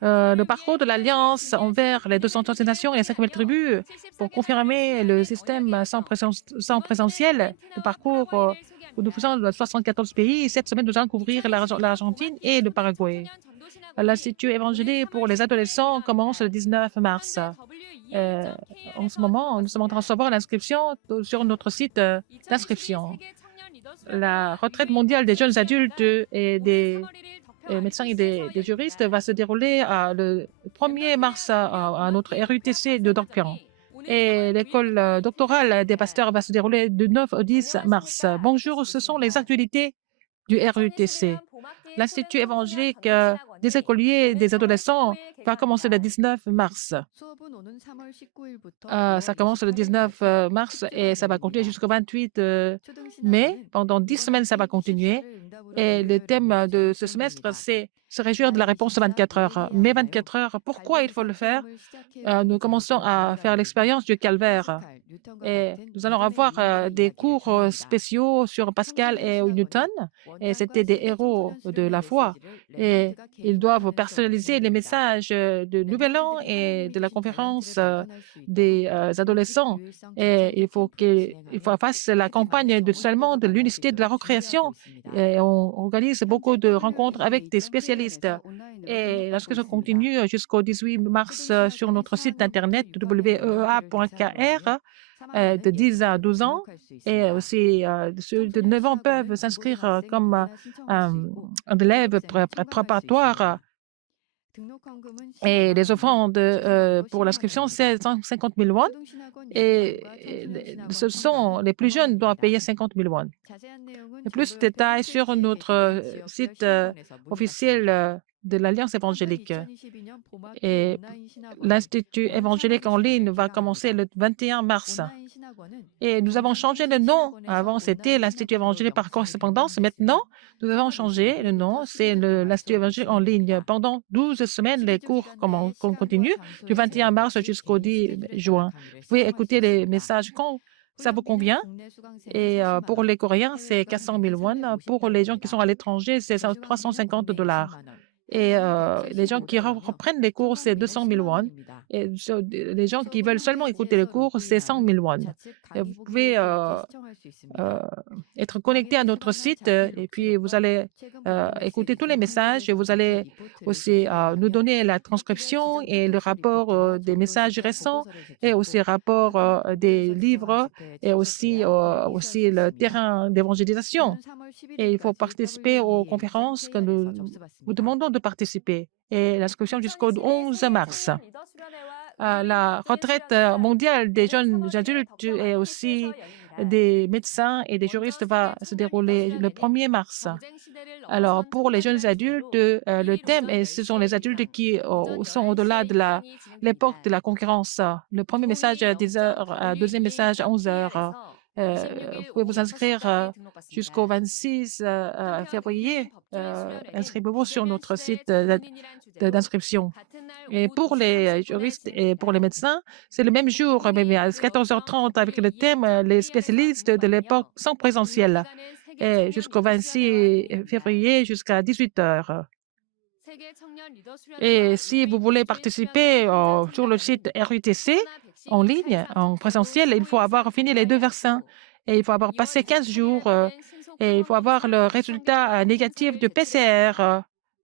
Le parcours de l'Alliance envers les 230 nations et les 5000 tribus pour confirmer le système sans présentiel. Le parcours que nous faisons dans 74 pays. Cette semaine, nous allons couvrir l'Argentine et le Paraguay. L'Institut évangélique pour les adolescents commence le 19 mars. En ce moment, nous sommes en train de recevoir l'inscription sur notre site d'inscription. La retraite mondiale des jeunes adultes et des médecins et des juristes va se dérouler le 1er mars à notre RUTC de Dorpian. Et l'école doctorale des pasteurs va se dérouler du 9 au 10 mars. Bonjour, ce sont les actualités du RUTC. L'Institut évangélique des écoliers et des adolescents va commencer le 19 mars. Ça commence le 19 mars et ça va continuer jusqu'au 28 mai. Pendant 10 semaines, ça va continuer. Et le thème de ce semestre, c'est se réjouir de la réponse de 24 heures. Mais 24 heures, pourquoi il faut le faire? Nous commençons à faire l'expérience du calvaire. Et nous allons avoir des cours spéciaux sur Pascal et Newton. Et c'était des héros de la foi. Et ils doivent personnaliser les messages de Nouvel An et de la conférence des adolescents. Et il faut fasse la campagne seulement de l'unicité de la recréation. Et on organise beaucoup de rencontres avec des spécialistes. Et l'inscription continue jusqu'au 18 mars sur notre site internet weea.kr de 10 à 12 ans. Et aussi, ceux de 9 ans peuvent s'inscrire comme un élève préparatoire. Et les offrandes pour l'inscription, c'est 150 000 won. Et ce sont les plus jeunes doivent payer 50 000 won. Et plus de détails sur notre site officiel de l'Alliance évangélique. Et l'Institut évangélique en ligne va commencer le 21 mars. Et nous avons changé le nom. Avant, c'était l'Institut évangélique par correspondance. Maintenant, nous avons changé le nom. C'est l'Institut évangélique en ligne. Pendant 12 semaines, les cours continuent du 21 mars jusqu'au 10 juin. Vous pouvez écouter les messages quand ça vous convient. Et pour les Coréens, c'est 400 000 won. Pour les gens qui sont à l'étranger, c'est 350 $. Et les gens qui reprennent les cours, c'est 200 000 won. Et les gens qui veulent seulement écouter les cours, c'est 100 000 won. Et vous pouvez être connecté à notre site et puis vous allez écouter tous les messages et vous allez aussi nous donner la transcription et le rapport des messages récents et aussi le rapport des livres et aussi le terrain d'évangélisation. Et il faut participer aux conférences que nous vous demandons de participer. Et l'inscription jusqu'au 11 mars. La retraite mondiale des jeunes adultes et aussi des médecins et des juristes va se dérouler le 1er mars. Alors, pour les jeunes adultes, le thème, et ce sont les adultes qui sont au-delà de l'époque de la concurrence. Le premier message à 10 heures, deuxième message à 11 heures. Vous pouvez vous inscrire jusqu'au 26 février. Inscrivez-vous sur notre site d'inscription. Et pour les juristes et pour les médecins, c'est le même jour, mais à 14h30 avec le thème les spécialistes de l'époque sont présentiels. Et jusqu'au 26 février jusqu'à 18 heures. Et si vous voulez participer sur le site RUTC en ligne, en présentiel, il faut avoir fini les 2 versants et il faut avoir passé 15 jours et il faut avoir le résultat négatif de PCR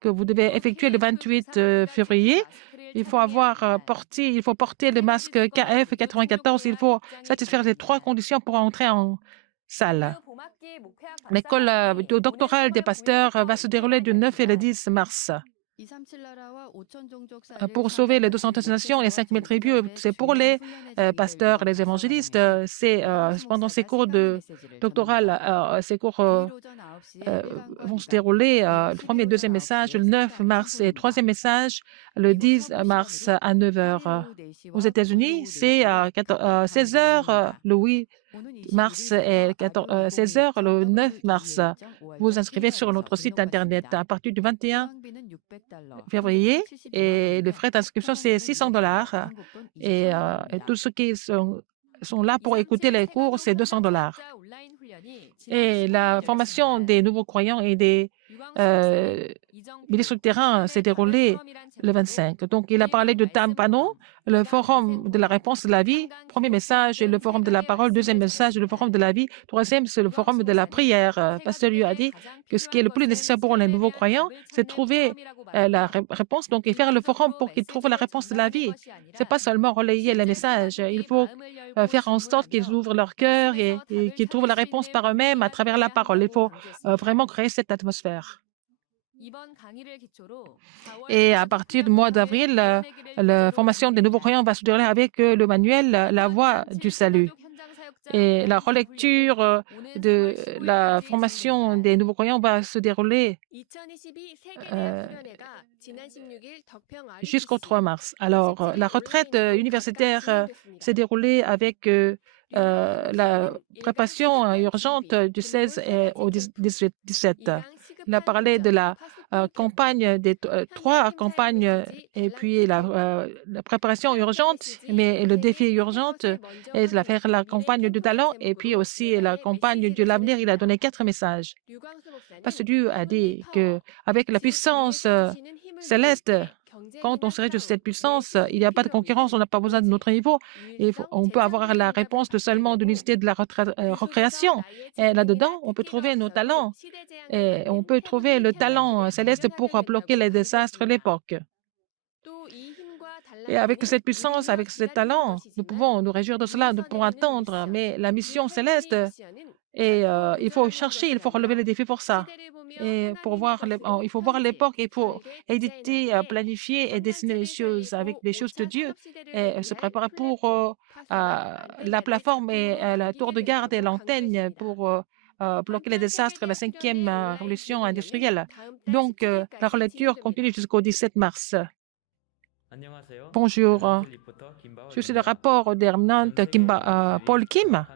que vous devez effectuer le 28 février. Il faut porter le masque KF94. Il faut satisfaire les 3 conditions pour entrer en salle. L'école doctorale des pasteurs va se dérouler du 9 et le 10 mars. Pour sauver les 200 nations et les 5000 tribus, c'est pour les pasteurs, les évangélistes. C'est pendant ces cours de doctoral, ces cours vont se dérouler le premier et deuxième message le 9 mars et le troisième message le 10 mars à 9 heures. Aux États-Unis, c'est 16 heures le 8 mars et 16 heures le 9 mars. Vous inscrivez sur notre site internet à partir du 21 février et le frais d'inscription c'est 600 $. Et tous ceux qui sont là pour écouter les cours, c'est 200 $. Et la formation des nouveaux croyants et des ministre du Terrain s'est déroulé le 25. Donc, il a parlé de Tampano, le forum de la réponse de la vie. Premier message, et le forum de la parole. Deuxième message, le forum de la vie. Troisième, c'est le forum de la prière. Pasteur lui a dit que ce qui est le plus nécessaire pour les nouveaux croyants, c'est de trouver la réponse, donc, et faire le forum pour qu'ils trouvent la réponse de la vie. C'est pas seulement relayer les messages. Il faut faire en sorte qu'ils ouvrent leur cœur et qu'ils trouvent la réponse par eux-mêmes à travers la parole. Il faut vraiment créer cette atmosphère. Et à partir du mois d'avril, la formation des nouveaux croyants va se dérouler avec le manuel La Voie du Salut. Et la relecture de la formation des nouveaux croyants va se dérouler jusqu'au 3 mars. Alors, la retraite universitaire s'est déroulée avec la préparation urgente du 16 au 17. Il a parlé de la campagne des trois campagnes et puis la préparation urgente, mais le défi urgent est de faire la campagne du talent et puis aussi la campagne de l'avenir. Il a donné 4 messages. Pasteur Dieu a dit qu'avec la puissance céleste, quand on serait de cette puissance, il n'y a pas de concurrence, on n'a pas besoin de notre niveau. On peut avoir la réponse de seulement de l'unité de la recréation. Et là-dedans, on peut trouver nos talents. Et on peut trouver le talent céleste pour bloquer les désastres de l'époque. Et avec cette puissance, avec ce talent, nous pouvons nous réjouir de cela, nous pouvons attendre. Mais la mission céleste, il faut chercher, il faut relever les défis pour ça. Et il faut voir l'époque et pour éditer, planifier et dessiner les choses avec les choses de Dieu et se préparer pour la plateforme et la tour de garde et l'antenne pour bloquer les désastres de la cinquième révolution industrielle. Donc, la relecture continue jusqu'au 17 mars. Bonjour, je suis le rapport des remnants Paul Kim.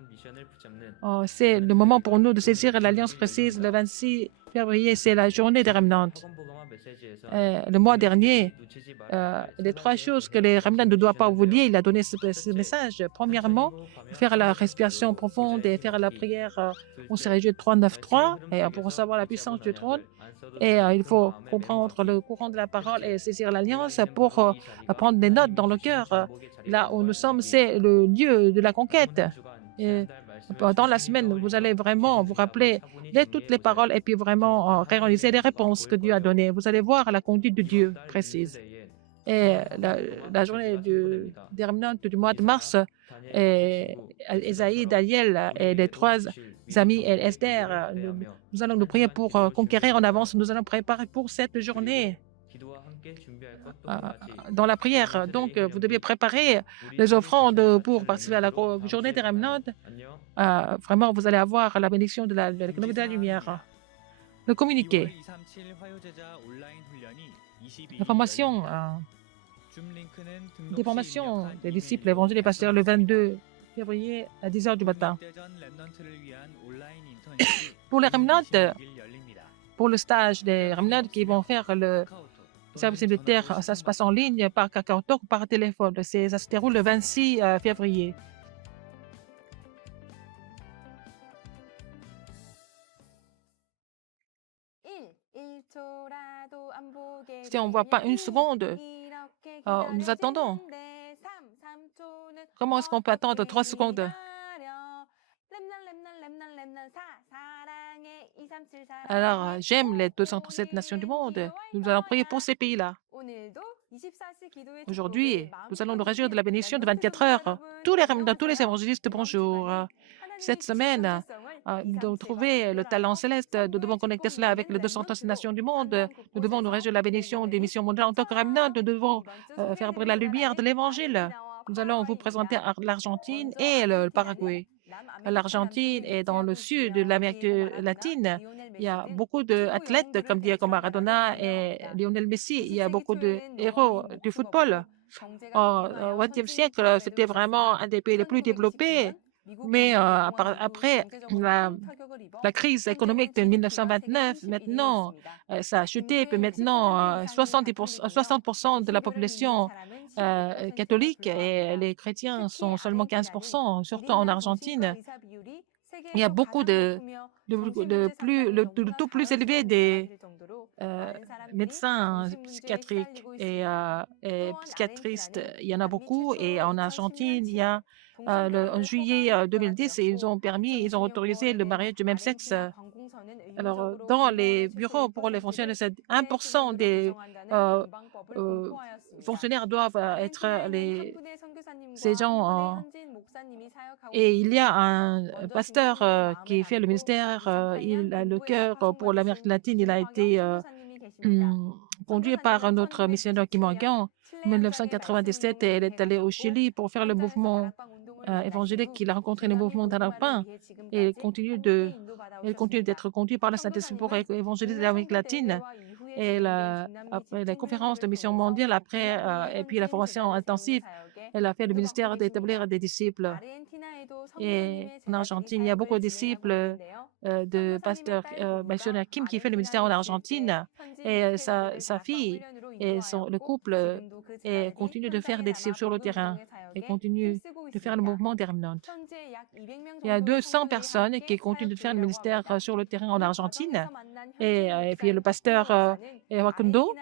C'est le moment pour nous de saisir l'alliance précise. Le 26 février, c'est la journée des remnants. Le mois dernier, les 3 choses que les remnants ne doivent pas oublier, il a donné ce message. Premièrement, faire la respiration profonde et faire la prière. On s'est réjoui de 393 et pour recevoir la puissance du trône. Et il faut comprendre le courant de la parole et saisir l'alliance pour prendre des notes dans le cœur. Là où nous sommes, c'est le lieu de la conquête. Et dans la semaine, vous allez vraiment vous rappeler de toutes les paroles et puis vraiment réaliser les réponses que Dieu a données. Vous allez voir la conduite de Dieu précise. Et la journée des remnants du mois de mars, Esaïe, Daniel et les 3 amis et Esther, nous allons nous prier pour conquérir en avance. Nous allons préparer pour cette journée dans la prière. Donc, vous devez préparer les offrandes pour participer à la journée des remnants. Vraiment, vous allez avoir la bénédiction de l'économie de la lumière. Le communiqué. La formation des formations des disciples évangiles et pasteurs le 22 février à 10 h du matin. Pour les remnants, pour le stage des remnants qui vont faire le service militaire, ça se passe en ligne par KakaoTalk ou par téléphone. Ça se déroule le 26 février. Si on ne voit pas une seconde, nous attendons. Comment est-ce qu'on peut attendre 3 secondes? Alors, j'aime les 237 nations du monde. Nous allons prier pour ces pays-là. Aujourd'hui, nous allons nous réjouir de la bénédiction de 24 heures. Tous les évangélistes, bonjour. Cette semaine, nous devons trouver le talent céleste. Nous devons connecter cela avec les 237 nations du monde. Nous devons nous réjouir de la bénédiction des missions mondiales en tant que remnants. Nous devons faire briller la lumière de l'Évangile. Nous allons vous présenter l'Argentine et le Paraguay. L'Argentine est dans le sud de l'Amérique latine. Il y a beaucoup d'athlètes comme Diego Maradona et Lionel Messi. Il y a beaucoup de héros du football. Au XXe siècle, c'était vraiment un des pays les plus développés. Mais après la crise économique de 1929, maintenant, ça a chuté. Puis maintenant, 60% de la population catholique et les chrétiens sont seulement 15%, surtout en Argentine. Il y a beaucoup le taux plus élevé des euh, médecins psychiatriques et psychiatristes. Il y en a beaucoup. Et en Argentine, il y a en juillet 2010, ils ont autorisé le mariage du même sexe. Alors, dans les bureaux pour les fonctionnaires, c'est 1% des euh, euh, fonctionnaires doivent être ces gens. Et il y a un pasteur qui fait le ministère. Il a le cœur pour l'Amérique latine. Il a été hum, conduit par un autre missionnaire Kim Morgan. En 1997, elle est allée au Chili pour faire le mouvement évangélique. Il a rencontré le mouvement d'Arapin et elle continue d'être conduite par le Saint-Esprit pour évangéliser l'Amérique latine. Et après la conférence de mission mondiale, et puis la formation intensive, elle a fait le ministère d'établir des disciples. Et en Argentine, il y a beaucoup de disciples de pasteur missionnaire Kim qui fait le ministère en Argentine et sa fille et le couple et continue de faire des disciples sur le terrain et continue de faire le mouvement des remnants. Il y a 200 personnes qui continuent de faire le ministère sur le terrain en Argentine. Et puis le pasteur Wakundo,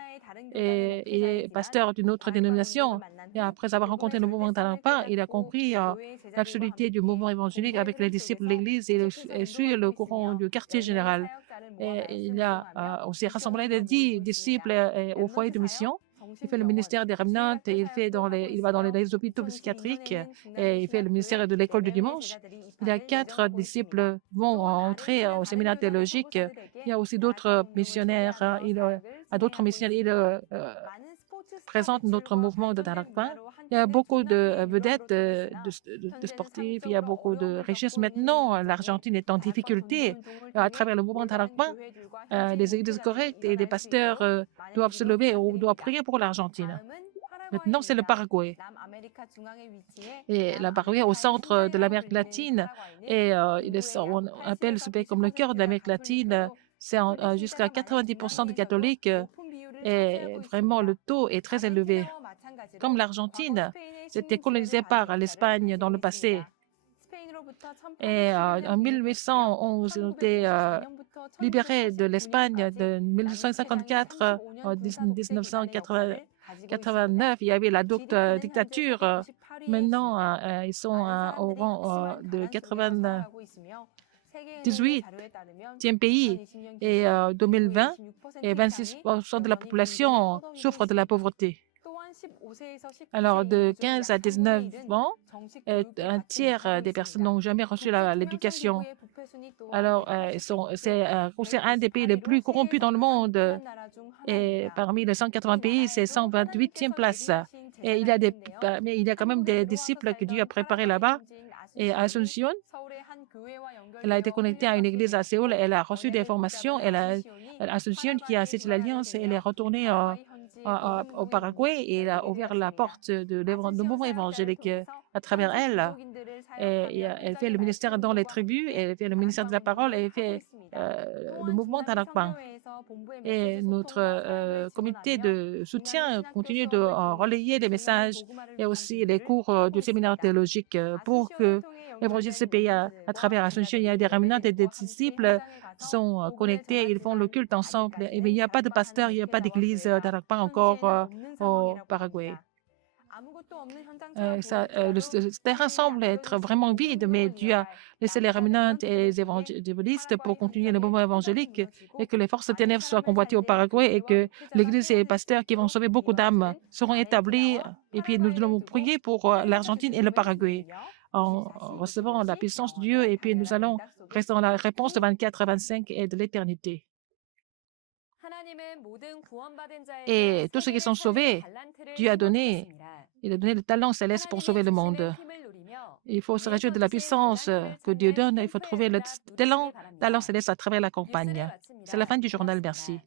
et il est pasteur d'une autre dénomination. Et après avoir rencontré le mouvement Talapa, il a compris l'absurdité du mouvement évangélique avec les disciples de l'Église et suit le courant du quartier général. Et il a aussi rassemblé les 10 disciples au foyer de mission. Il fait le ministère des remnants, et il va dans les hôpitaux psychiatriques et il fait le ministère de l'école du dimanche. Il y a 4 disciples vont entrer au séminaire théologique. Il y a aussi d'autres missionnaires. À d'autres missions, il présente notre mouvement de Darakpa. Il y a beaucoup de vedettes de sportifs, il y a beaucoup de richesses. Maintenant, l'Argentine est en difficulté à travers le mouvement Darakpa. Les églises correctes et les pasteurs doivent se lever ou doivent prier pour l'Argentine. Maintenant, c'est le Paraguay. Et la Paraguay est au centre de l'Amérique latine et on appelle ce pays comme le cœur de l'Amérique latine. C'est jusqu'à 90% de catholiques et vraiment le taux est très élevé. Comme l'Argentine, c'était colonisé par l'Espagne dans le passé. Et en 1811, ils ont été libérés de l'Espagne. De 1954 à 1989, il y avait la dictature. Maintenant, ils sont au rang de 98e pays. Et 2020, et 26% de la population souffre de la pauvreté. Alors, de 15 à 19 ans, un tiers des personnes n'ont jamais reçu l'éducation. Alors, c'est un des pays les plus corrompus dans le monde. Et parmi les 180 pays, c'est 128e place. Et mais il y a quand même des disciples que Dieu a préparés là-bas. Et à Asunción, elle a été connectée à une église à Séoul. Elle a reçu des formations. Asunción, qui a cité l'Alliance, elle est retournée au Paraguay et elle a ouvert la porte du mouvement évangélique à travers elle. Elle fait le ministère dans les tribus, elle fait le ministère de la parole et elle fait le mouvement Tanakban. Et notre comité de soutien continue de relayer les messages et aussi les cours du séminaire théologique pour que l'évangile se paye à travers Asunción. Il y a des remnants et des disciples sont connectés, ils font le culte ensemble. Mais il n'y a pas de pasteur, il n'y a pas d'église Tanakban encore au Paraguay. Le terrain semble être vraiment vide, mais Dieu a laissé les remnants et les évangélistes pour continuer le mouvement évangélique et que les forces de ténèbres soient combattues au Paraguay et que l'Église et les pasteurs qui vont sauver beaucoup d'âmes seront établis. Et puis nous allons prier pour l'Argentine et le Paraguay en recevant la puissance de Dieu et puis nous allons rester dans la réponse de 24 à 25 et de l'éternité. Et tous ceux qui sont sauvés, Dieu a donné. Il a donné le talent céleste pour sauver le monde. Il faut se réjouir de la puissance que Dieu donne. Il faut trouver le talent céleste à travers la campagne. C'est la fin du journal. Merci.